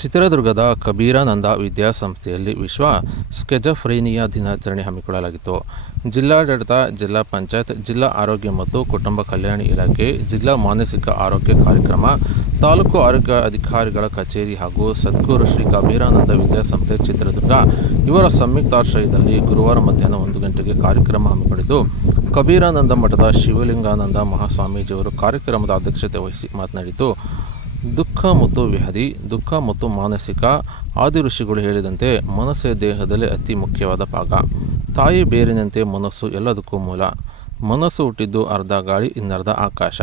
ಚಿತ್ರದುರ್ಗದ ಕಬೀರಾನಂದ ವಿದ್ಯಾಸಂಸ್ಥೆಯಲ್ಲಿ ವಿಶ್ವ ಸ್ಕೆಜಫ್ರೇನಿಯಾ ದಿನಾಚರಣೆ ಹಮ್ಮಿಕೊಳ್ಳಲಾಗಿತ್ತು. ಜಿಲ್ಲಾಡಳಿತ, ಜಿಲ್ಲಾ ಪಂಚಾಯತ್, ಜಿಲ್ಲಾ ಆರೋಗ್ಯ ಮತ್ತು ಕುಟುಂಬ ಕಲ್ಯಾಣ ಇಲಾಖೆ, ಜಿಲ್ಲಾ ಮಾನಸಿಕ ಆರೋಗ್ಯ ಕಾರ್ಯಕ್ರಮ, ತಾಲೂಕು ಆರೋಗ್ಯ ಅಧಿಕಾರಿಗಳ ಕಚೇರಿ ಹಾಗೂ ಸದ್ಗುರು ಶ್ರೀ ಕಬೀರಾನಂದ ವಿದ್ಯಾಸಂಸ್ಥೆ ಚಿತ್ರದುರ್ಗ ಇವರ ಸಂಯುಕ್ತಾಶ್ರಯದಲ್ಲಿ ಗುರುವಾರ ಮಧ್ಯಾಹ್ನ ಒಂದು ಗಂಟೆಗೆ ಕಾರ್ಯಕ್ರಮ ಹಮ್ಮಿಕೊಂಡಿದ್ದು, ಕಬೀರಾನಂದ ಮಠದ ಶಿವಲಿಂಗಾನಂದ ಮಹಾಸ್ವಾಮೀಜಿಯವರು ಕಾರ್ಯಕ್ರಮದ ಅಧ್ಯಕ್ಷತೆ ವಹಿಸಿ ಮಾತನಾಡಿದ್ದು ದುಃಖ ಮತ್ತು ವ್ಯಾಧಿ, ದುಃಖ ಮತ್ತು ಮಾನಸಿಕ ಆದಿ ಋಷಿಗಳು ಹೇಳಿದಂತೆ ಮನಸ್ಸೇ ದೇಹದಲ್ಲಿ ಅತಿ ಮುಖ್ಯವಾದ ಭಾಗ. ತಾಯಿ ಬೇರಿನಂತೆ ಮನಸ್ಸು ಎಲ್ಲದಕ್ಕೂ ಮೂಲ. ಮನಸ್ಸು ಹುಟ್ಟಿದ್ದು ಅರ್ಧ ಗಾಳಿ, ಇನ್ನರ್ಧ ಆಕಾಶ.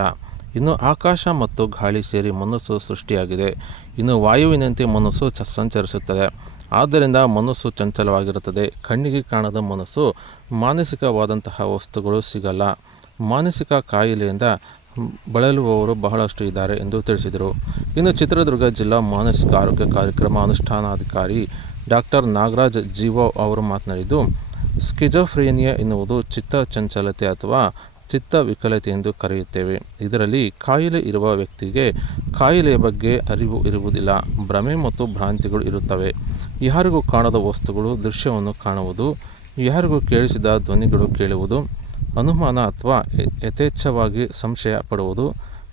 ಇನ್ನು ಆಕಾಶ ಮತ್ತು ಗಾಳಿ ಸೇರಿ ಮನಸ್ಸು ಸೃಷ್ಟಿಯಾಗಿದೆ. ಇನ್ನು ವಾಯುವಿನಂತೆ ಮನಸ್ಸು ಸಂಚರಿಸುತ್ತದೆ. ಆದ್ದರಿಂದ ಮನಸ್ಸು ಚಂಚಲವಾಗಿರುತ್ತದೆ. ಕಣ್ಣಿಗೆ ಕಾಣದ ಮನಸ್ಸು ಮಾನಸಿಕವಾದಂತಹ ವಸ್ತುಗಳು ಸಿಗಲ್ಲ. ಮಾನಸಿಕ ಕಾಯಿಲೆಯಿಂದ ಬಳಲುವವರು ಬಹಳಷ್ಟು ಇದ್ದಾರೆ ಎಂದು ತಿಳಿಸಿದರು. ಇನ್ನು ಚಿತ್ರದುರ್ಗ ಜಿಲ್ಲಾ ಮಾನಸಿಕ ಆರೋಗ್ಯ ಕಾರ್ಯಕ್ರಮ ಅನುಷ್ಠಾನಾಧಿಕಾರಿ ಡಾಕ್ಟರ್ ನಾಗರಾಜ್ ಜೀವೋ ಅವರು ಮಾತನಾಡಿದ್ದು, ಸ್ಕಿಜೋಫ್ರೇನಿಯಾ ಎನ್ನುವುದು ಚಿತ್ತ ಚಂಚಲತೆ ಅಥವಾ ಚಿತ್ತ ವಿಕಲತೆ ಎಂದು ಕರೆಯುತ್ತೇವೆ. ಇದರಲ್ಲಿ ಕಾಯಿಲೆ ಇರುವ ವ್ಯಕ್ತಿಗೆ ಕಾಯಿಲೆಯ ಬಗ್ಗೆ ಅರಿವು ಇರುವುದಿಲ್ಲ. ಭ್ರಮೆ ಮತ್ತು ಭ್ರಾಂತಿಗಳು ಇರುತ್ತವೆ. ಯಾರಿಗೂ ಕಾಣದ ವಸ್ತುಗಳು ದೃಶ್ಯವನ್ನು ಕಾಣುವುದು, ಯಾರಿಗೂ ಕೇಳಿಸಿದ ಧ್ವನಿಗಳು ಕೇಳುವುದು ಅನುಮಾನ ಅಥವಾ ಯಥೇ- ಯಥೇಚ್ಛವಾಗಿ ಸಂಶಯ ಪಡುವುದು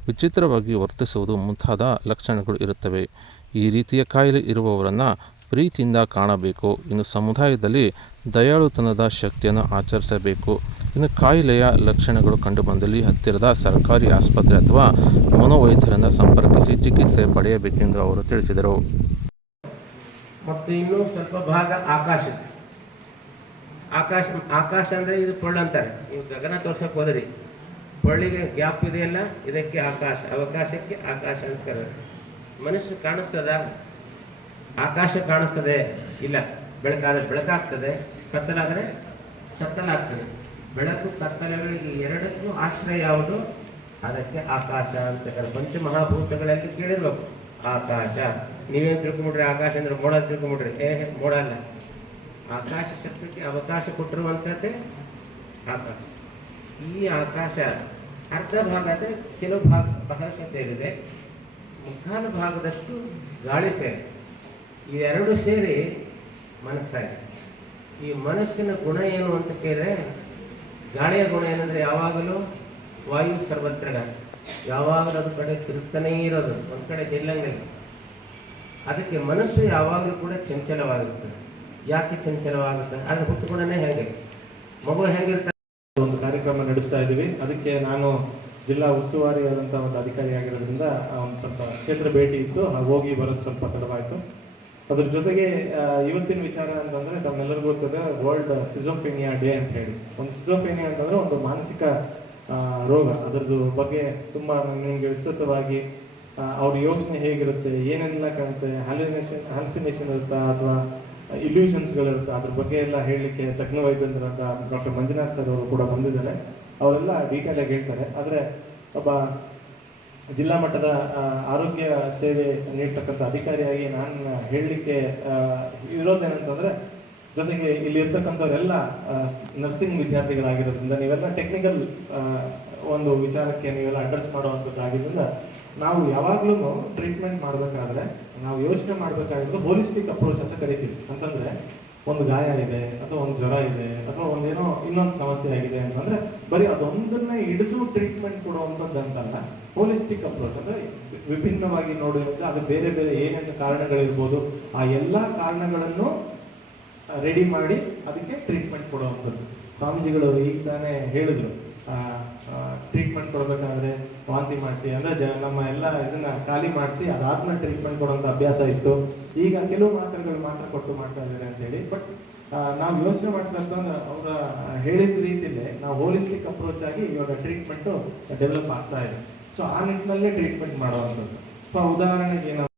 ವಿಚಿತ್ರವಾಗಿ ವರ್ತಿಸುವುದು ಮುಂತಾದ ಲಕ್ಷಣಗಳು ಇರುತ್ತವೆ. ಈ ರೀತಿಯ ಕಾಯಿಲೆ ಇರುವವರನ್ನು ಪ್ರೀತಿಯಿಂದ ಕಾಣಬೇಕು. ಇನ್ನು ಸಮುದಾಯದಲ್ಲಿ ದಯಾಳುತನದ ಶಕ್ತಿಯನ್ನು ಆಚರಿಸಬೇಕು. ಇನ್ನು ಕಾಯಿಲೆಯ ಲಕ್ಷಣಗಳು ಕಂಡುಬಂದಲ್ಲಿ ಹತ್ತಿರದ ಸರ್ಕಾರಿ ಆಸ್ಪತ್ರೆ ಅಥವಾ ಮನೋವೈದ್ಯರನ್ನು ಸಂಪರ್ಕಿಸಿ ಚಿಕಿತ್ಸೆ ಪಡೆಯಬೇಕೆಂದು ಅವರು ತಿಳಿಸಿದರು. ಮತ್ತು ಇನ್ನೂ ಸ್ವಲ್ಪ ಭಾಗ ಆಕಾಶ ಆಕಾಶ ಆಕಾಶ ಅಂದರೆ ಇದು ಪೊಳ್ಳು ಅಂತಾರೆ. ನೀವು ಗಗನ ತೋರ್ಸೋಕೆ ಹೋದ್ರಿ, ಪೊಳ್ಳಿಗೆ ಗ್ಯಾಪ್ ಇದೆಯಲ್ಲ, ಇದಕ್ಕೆ ಆಕಾಶ, ಅವಕಾಶಕ್ಕೆ ಆಕಾಶ ಅಂತ ಕರೆದ್ರೆ. ಮನುಷ್ಯ ಕಾಣಿಸ್ತದ? ಆಕಾಶ ಕಾಣಿಸ್ತದೆ? ಇಲ್ಲ. ಬೆಳಕಾದ್ರೆ ಬೆಳಕಾಗ್ತದೆ, ಕತ್ತಲಾದರೆ ಕತ್ತಲಾಗ್ತದೆ. ಬೆಳಕು, ಕತ್ತಲೆಗಳಿಗೆ ಎರಡಕ್ಕೂ ಆಶ್ರಯ ಯಾವುದು? ಅದಕ್ಕೆ ಆಕಾಶ ಅಂತ ಕರೆ. ಪಂಚಮಹಾಭೂತಗಳಲ್ಲಿ ಕೇಳಿರ್ಬೇಕು. ಆಕಾಶ. ನೀವೇನು ತಿಳ್ಕೊಂಬಿಡ್ರಿ? ಆಕಾಶ ಅಂದ್ರೆ ಮೋಡ ತಿಳ್ಕೊಂಬಿಡ್ರಿ. ಏ ಮೋಡ ಅಲ್ಲ. ಆಕಾಶ ಶಬ್ದಕ್ಕೆ ಅವಕಾಶ ಕೊಟ್ಟಿರುವಂಥದ್ದೇ ಆಕಾಶ. ಈ ಆಕಾಶ ಅರ್ಧ ಭಾಗ ಅಂದರೆ ಕೆಲವು ಭಾಗ ಬಹಳಷ್ಟು ಸೇರಿದೆ. ಮುಖಾನು ಭಾಗದಷ್ಟು ಗಾಳಿ ಸೇರಿ ಇವೆರಡು ಸೇರಿ ಮನಸ್ಸಾಗಿದೆ. ಈ ಮನಸ್ಸಿನ ಗುಣ ಏನು ಅಂತ ಕೇಳಿದ್ರೆ, ಗಾಳಿಯ ಗುಣ ಏನಂದ್ರೆ ಯಾವಾಗಲೂ ವಾಯು ಸರ್ವತ್ರ ಯಾವಾಗಲೂ ಅದು ಕಡೆ ತಿರುಗ್ತಾನೇ ಇರೋದು. ಒಂದು ಕಡೆ ನಿಲ್ಲಂಗಿಲ್ಲ ಅದಕ್ಕೆ ಮನಸ್ಸು ಯಾವಾಗಲೂ ಕೂಡ ಚಂಚಲವಾಗಿರ್ತದೆ. ಯಾಕೆ ಚಂಚಲವಾಗುತ್ತೆ ಅದ್ರ ಹುಟ್ಟುಕೊಂಡೇ ಹೇಗೆ? ಮಗು ಹೇಗಿರ್ತಾರೆ ಒಂದು ಕಾರ್ಯಕ್ರಮ ನಡೆಸ್ತಾ ಇದ್ದೀವಿ. ಅದಕ್ಕೆ ನಾನು ಜಿಲ್ಲಾ ಉಸ್ತುವಾರಿ ಉಸ್ತುವಾರಿಯಾದಂಥ ಒಂದು ಅಧಿಕಾರಿ ಆಗಿರೋದ್ರಿಂದ ಒಂದು ಸ್ವಲ್ಪ ಕ್ಷೇತ್ರ ಭೇಟಿ ಇತ್ತು. ಹಾಗ್ ಬರೋದು ಸ್ವಲ್ಪ ತಡವಾಯಿತು ಅದ್ರ ಜೊತೆಗೆ ಇವತ್ತಿನ ವಿಚಾರ ಅಂತಂದ್ರೆ ತಮ್ಮೆಲ್ಲರಿಗೂ ಗೊತ್ತದೆ ವರ್ಲ್ಡ್ ಸಿಜೋಫೇನಿಯಾ ಡೇ ಅಂತ ಹೇಳಿ. ಒಂದು ಸಿಜೋಫೇನಿಯಾ ಅಂತಂದ್ರೆ ಒಂದು ಮಾನಸಿಕ ರೋಗ. ಅದರದ್ದು ಬಗ್ಗೆ ತುಂಬಾ ನಿಮ್ಗೆ ವಿಸ್ತೃತವಾಗಿ ಅವ್ರ ಯೋಚನೆ ಹೇಗಿರುತ್ತೆ, ಏನೆಲ್ಲ ಕಾಣುತ್ತೆ ಹ್ಯಾಲಿನೇಷನ್ ಹ್ಯಾಲ್ಸಿನೇಷನ್ ಇರುತ್ತಾ ಅಥವಾ ಇಲ್ಯೂಷನ್ಸ್ಗಳಿರುತ್ತೆ ಅದ್ರ ಬಗ್ಗೆ ಎಲ್ಲ ಹೇಳಲಿಕ್ಕೆ ತಜ್ಞ ಅಂತ ಡಾಕ್ಟರ್ ಮಂಜುನಾಥ್ ಸರ್ ಅವರು ಕೂಡ ಬಂದಿದ್ದಾರೆ. ಅವರೆಲ್ಲ ಡೀಟೇಲ್ ಆಗಿ ಹೇಳ್ತಾರೆ. ಆದರೆ ಒಬ್ಬ ಜಿಲ್ಲಾ ಮಟ್ಟದ ಆರೋಗ್ಯ ಸೇವೆ ನೀಡ್ತಕ್ಕಂಥ ಅಧಿಕಾರಿಯಾಗಿ ನಾನು ಹೇಳಲಿಕ್ಕೆ ಇರೋದೇನಂತಂದ್ರೆ ಜೊತೆಗೆ ಇಲ್ಲಿ ಇರ್ತಕ್ಕಂಥವರೆಲ್ಲ ನರ್ಸಿಂಗ್ ವಿದ್ಯಾರ್ಥಿಗಳಾಗಿರೋದ್ರಿಂದ ನೀವೆಲ್ಲ ಟೆಕ್ನಿಕಲ್ ಒಂದು ವಿಚಾರಕ್ಕೆ ನೀವೆಲ್ಲ ಅಡ್ರೆಸ್ ಮಾಡುವಂಥದ್ದಾಗಿದ್ದರಿಂದ ನಾವು ಯಾವಾಗ್ಲೂ ಟ್ರೀಟ್ಮೆಂಟ್ ಮಾಡಬೇಕಾದ್ರೆ, ನಾವು ಯೋಚನೆ ಮಾಡಬೇಕಾಗಿರೋದು ಹೋಲಿಸ್ಟಿಕ್ ಅಪ್ರೋಚ್ ಅಂತ ಕರಿತೀವಿ. ಅಂತಂದ್ರೆ ಒಂದು ಗಾಯ ಇದೆ, ಅಥವಾ ಒಂದು ಜ್ವರ ಇದೆ, ಅಥವಾ ಒಂದೇನೋ ಇನ್ನೊಂದು ಸಮಸ್ಯೆ ಆಗಿದೆ ಅಂತಂದ್ರೆ ಬರೀ ಅದೊಂದನ್ನೇ ಹಿಡಿದು ಟ್ರೀಟ್ಮೆಂಟ್ ಕೊಡುವಂಥದ್ದು ಅಂತಲ್ಲ ಹೋಲಿಸ್ಟಿಕ್ ಅಪ್ರೋಚ್ ಅಂದ್ರೆ ವಿಭಿನ್ನವಾಗಿ ನೋಡುವಂತ ಅದು ಬೇರೆ ಬೇರೆ ಏನೇನು ಕಾರಣಗಳಿರ್ಬೋದು, ಆ ಎಲ್ಲಾ ಕಾರಣಗಳನ್ನು ರೆಡಿ ಮಾಡಿ ಅದಕ್ಕೆ ಟ್ರೀಟ್ಮೆಂಟ್ ಕೊಡುವಂಥದ್ದು. ಸ್ವಾಮೀಜಿಗಳು ಈಗ ತಾನೇ ಹೇಳಿದ್ರು ಟ್ರೀಟ್ಮೆಂಟ್ ಕೊಡಬೇಕಾದ್ರೆ ವಾಂತಿ ಮಾಡಿಸಿ, ಅಂದ್ರೆ ಜ- ನಮ್ಮ ಎಲ್ಲ ಇದನ್ನ ಖಾಲಿ ಮಾಡಿಸಿ, ಅದಾದ್ಮೇಲೆ ಟ್ರೀಟ್ಮೆಂಟ್ ಕೊಡುವಂತ ಅಭ್ಯಾಸ ಇತ್ತು. ಈಗ ಕೆಲವು ಮಾತ್ರೆಗಳು ಮಾತ್ರ ಕೊಟ್ಟು ಮಾಡ್ತಾ ಇದ್ದಾರೆ ಅಂತ ಹೇಳಿ ಬಟ್ ನಾವು ಯೋಚನೆ ಮಾಡ್ತಾ ಅವರ ಹೇಳಿದ ರೀತಿಯಲ್ಲೇ ನಾವು ಹೋಲಿಸ್ಟಿಕ್ ಅಪ್ರೋಚ್ ಆಗಿ ಇವಾಗ ಟ್ರೀಟ್ಮೆಂಟ್ ಡೆವಲಪ್ ಆಗ್ತಾ ಇದೆ. ಸೊ ಆ ನಿಟ್ಟಿನಲ್ಲೇ ಟ್ರೀಟ್ಮೆಂಟ್ ಮಾಡುವಂಥದ್ದು. ಸೊ ಉದಾಹರಣೆಗೆ ನಾವು